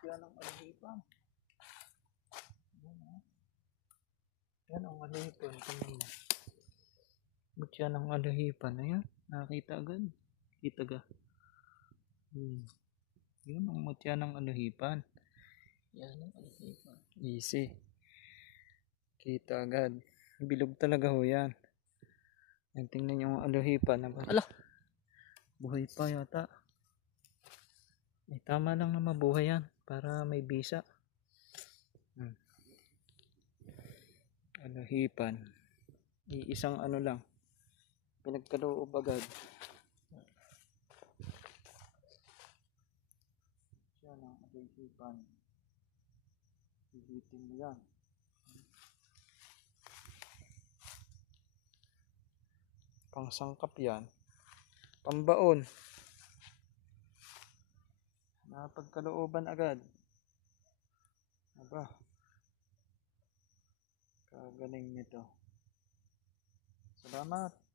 mutya ng alahipan. Yan, oh. Yan ang alahipan. Tingnan mo. Mutya ng alahipan. Ayan. Nakita agad. Kita ga. Yan ang mutya ng alahipan. Yan ang alahipan. Easy. Kita agad. Bilog talaga ho yan. Yan, tingnan nyo ang alahipan. Ala! Buhay pa yata. Tama lang na mabuhay yan. Para may bisa. Alahipan. Iisang ano lang. Pinagkaloob agad. Yan ang alahipan. Hihitin mo yan. Pangsangkap yan. Pambaon. Napagkalooban agad. Aba. Kagaling nito. Salamat.